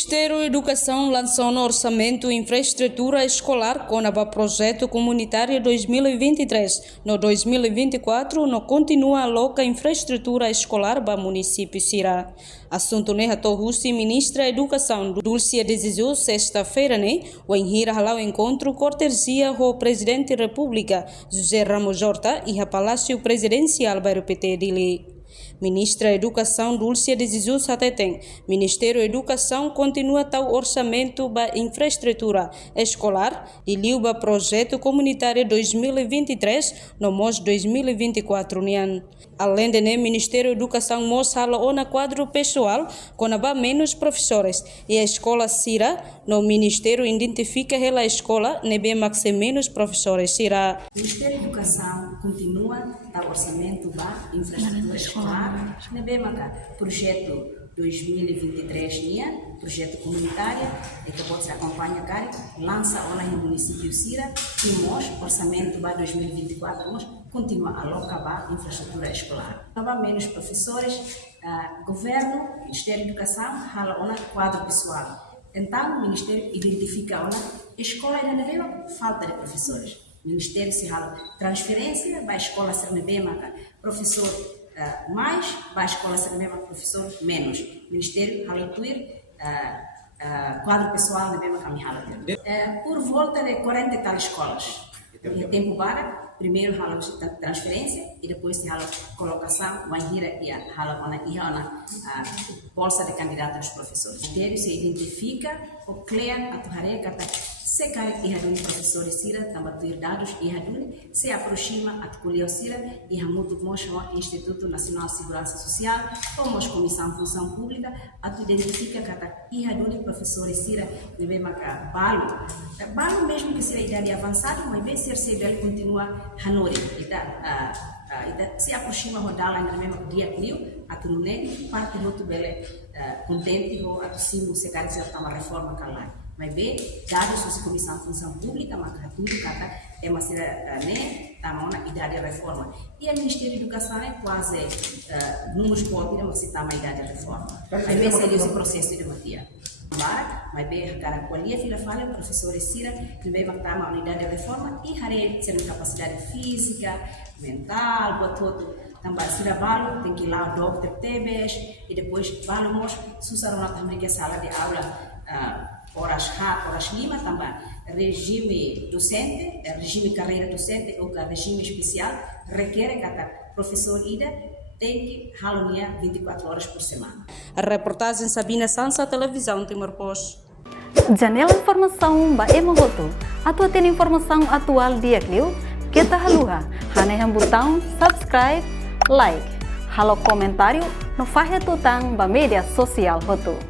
Ministério da Educação lançou um orçamento infraestrutura escolar com o projeto comunitário 2023. No 2024, não continua a aloca infraestrutura escolar para o município Sira. Assunto ne Russi, ministra da Educação, Dulcia de Jesus, sexta-feira, o enhira ao encontro cortesia do presidente da República, José Ramos Horta, e a Palácio Presidencial para o PT dele. Ministra da Educação, Dulcia de Jesus, tem. Ministério da Educação continua tal orçamento para infraestrutura escolar e liu para projeto comunitário 2023 no mês 2024. Além de Ministério da Educação mostra o quadro pessoal com menos professores e a escola Sira, no Ministério identifica a escola nebe menos professores Sira. O Ministério da Educação continua tal orçamento para infraestrutura escolar. Nebe projeto 2023 projeto comunitário que pode se acompanhar lança no município Sira e nós orçamento para 2024 nós continua a alocar para infraestrutura escolar. Há menos professores, governo, Ministério da Educação hala quadro pessoal. Então o Ministério identifica a escola ainda não falta de professores. O Ministério se hala transferência para a escola ser professor mais, para a escola ser professor menos. O Ministério hala quadro pessoal de bem por volta de 40 e tal escolas. E tempo para primeiro hala transferência e depois se hala colocação, e a bolsa de candidato dos professores. O Ministério se identifica o cliente a se cai e professores Sira também dados e se aproxima a colher Sira e a muito com o Instituto Nacional de Segurança Social como a Comissão de Função Pública a identifica que professores Sira deve marcar balo mesmo que seja idade avançada mas bem ser se ele continua hanori se aproxima rodar ainda mesmo dia que a tunune parte muito bem contente ou a cimo se quer dizer uma reforma calai mas bem dados a Comissão de Função Pública mas tudo é uma cidade na idade de reforma e o Ministério da Educação é quase números pode mas se tá uma idade de reforma mas bem seria esse processo de matia mas bem cada qualia fila fala professores Sira que bem matar uma unidade de reforma e haré ser capacidade física mental botou também se balo tem que ir lá o doctor Tebes e depois balamos susaram também que a sala de aula horas lima também regime docente regime carreira docente ou regime especial requer que cada professor ida tem que halonia 24 horas por semana. A reportagem Sabina Sansa, Televisão Timor-Poste. Janela informação ba Emogoto. Atua tem informação atual dia Clio. Kita haluha. Haneham botão subscribe, like. Halo comentário no faixa tutang ba media social Hoto.